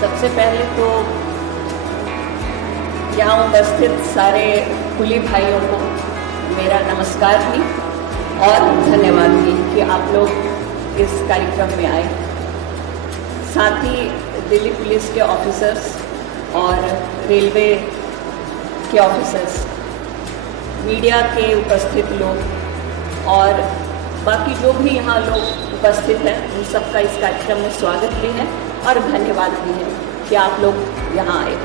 सबसे पहले तो यहाँ उपस्थित सारे कुली भाइयों को मेरा नमस्कार भी और धन्यवाद भी कि आप लोग इस कार्यक्रम में आए। साथ ही दिल्ली पुलिस के ऑफिसर्स और रेलवे के ऑफिसर्स, मीडिया के उपस्थित लोग और बाकी जो भी यहाँ लोग उपस्थित हैं, उन सबका इस कार्यक्रम में स्वागत भी है और धन्यवाद भी है कि आप लोग यहाँ आए।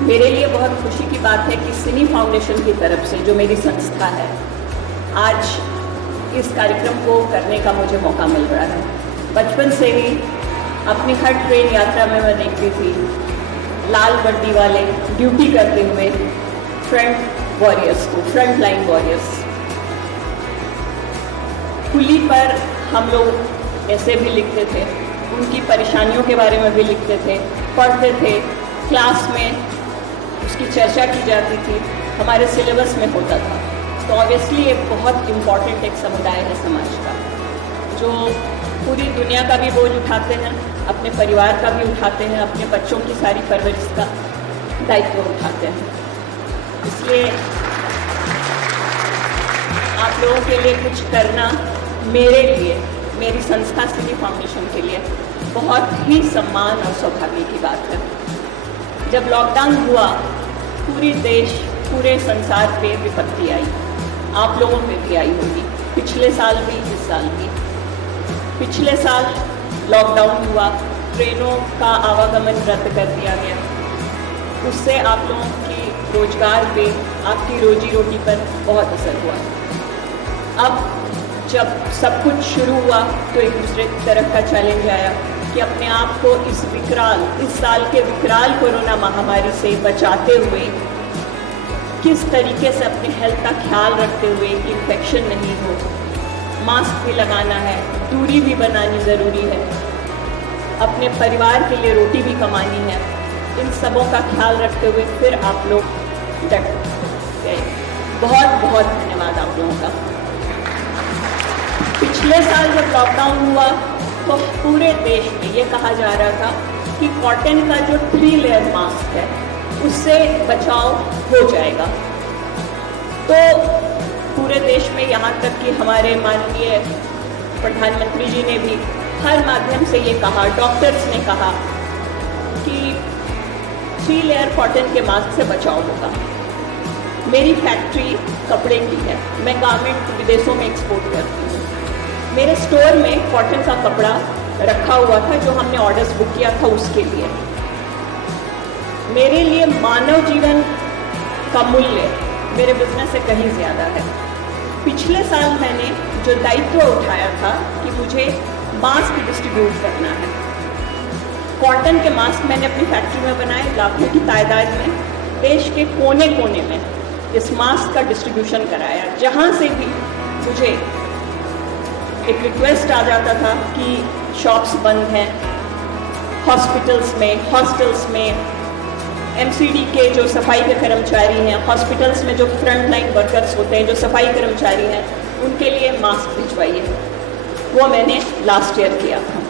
मेरे लिए बहुत खुशी की बात है कि सिनी फाउंडेशन की तरफ से, जो मेरी संस्था है, आज इस कार्यक्रम को करने का मुझे मौका मिल रहा है। बचपन से ही अपनी हर ट्रेन यात्रा में मैं देखती थी लाल वर्दी वाले ड्यूटी करते हुए फ्रंट वॉरियर्स को, फ्रंट लाइन वॉरियर्स। कुली पर हम लोग ऐसे भी लिखते थे, उनकी परेशानियों के बारे में भी लिखते थे, पढ़ते थे, क्लास में उसकी चर्चा की जाती थी, हमारे सिलेबस में होता था। तो ऑब्वियसली एक बहुत इम्पॉर्टेंट एक समुदाय है समाज का, जो पूरी दुनिया का भी बोझ उठाते हैं, अपने परिवार का भी उठाते हैं, अपने बच्चों की सारी परवरिश का दायित्व उठाते हैं। इसलिए आप लोगों के लिए कुछ करना मेरे लिए, मेरी संस्था सिनी फाउंडेशन के लिए बहुत ही सम्मान और सौभाग्य की बात है। जब लॉकडाउन हुआ, पूरे देश, पूरे संसार पे विपत्ति आई, आप लोगों पे भी आई होगी, पिछले साल भी, इस साल भी। पिछले साल लॉकडाउन हुआ, ट्रेनों का आवागमन रद्द कर दिया गया, उससे आप लोगों की रोजगार पे, आपकी रोजी रोटी पर बहुत असर हुआ। अब जब सब कुछ शुरू हुआ तो एक दूसरे तरफ का चैलेंज आया कि अपने आप को इस साल के विकराल कोरोना महामारी से बचाते हुए किस तरीके से अपने हेल्थ का ख्याल रखते हुए कि इन्फेक्शन नहीं हो, मास्क भी लगाना है, दूरी भी बनानी ज़रूरी है, अपने परिवार के लिए रोटी भी कमानी है, इन सबों का ख्याल रखते हुए फिर आप लोग डट गए। बहुत बहुत धन्यवाद आप लोगों का। पिछले साल जब लॉकडाउन हुआ तो पूरे देश में ये कहा जा रहा था कि कॉटन का जो 3 लेयर मास्क है उससे बचाव हो जाएगा। तो पूरे देश में, यहाँ तक कि हमारे माननीय प्रधानमंत्री जी ने भी हर माध्यम से ये कहा, डॉक्टर्स ने कहा कि 3 लेयर कॉटन के मास्क से बचाव होगा। मेरी फैक्ट्री कपड़े की है, मैं गारमेंट विदेशों में एक्सपोर्ट करती हूँ। मेरे स्टोर में कॉटन का कपड़ा रखा हुआ था जो हमने ऑर्डर्स बुक किया था उसके लिए। मेरे लिए मानव जीवन का मूल्य मेरे बिजनेस से कहीं ज़्यादा है। पिछले साल मैंने जो दायित्व उठाया था कि मुझे मास्क डिस्ट्रीब्यूट करना है, कॉटन के मास्क मैंने अपनी फैक्ट्री में बनाए, लाखों की तादाद में देश के कोने कोने में इस मास्क का डिस्ट्रीब्यूशन कराया। जहाँ से भी मुझे एक रिक्वेस्ट आ जाता था कि शॉप्स बंद हैं, हॉस्पिटल्स में, हॉस्टल्स में, एमसीडी के जो सफाई के कर्मचारी हैं, हॉस्पिटल्स में जो फ्रंट लाइन वर्कर्स होते हैं, जो सफाई कर्मचारी हैं, उनके लिए मास्क भिजवाइए, वो मैंने लास्ट ईयर किया था।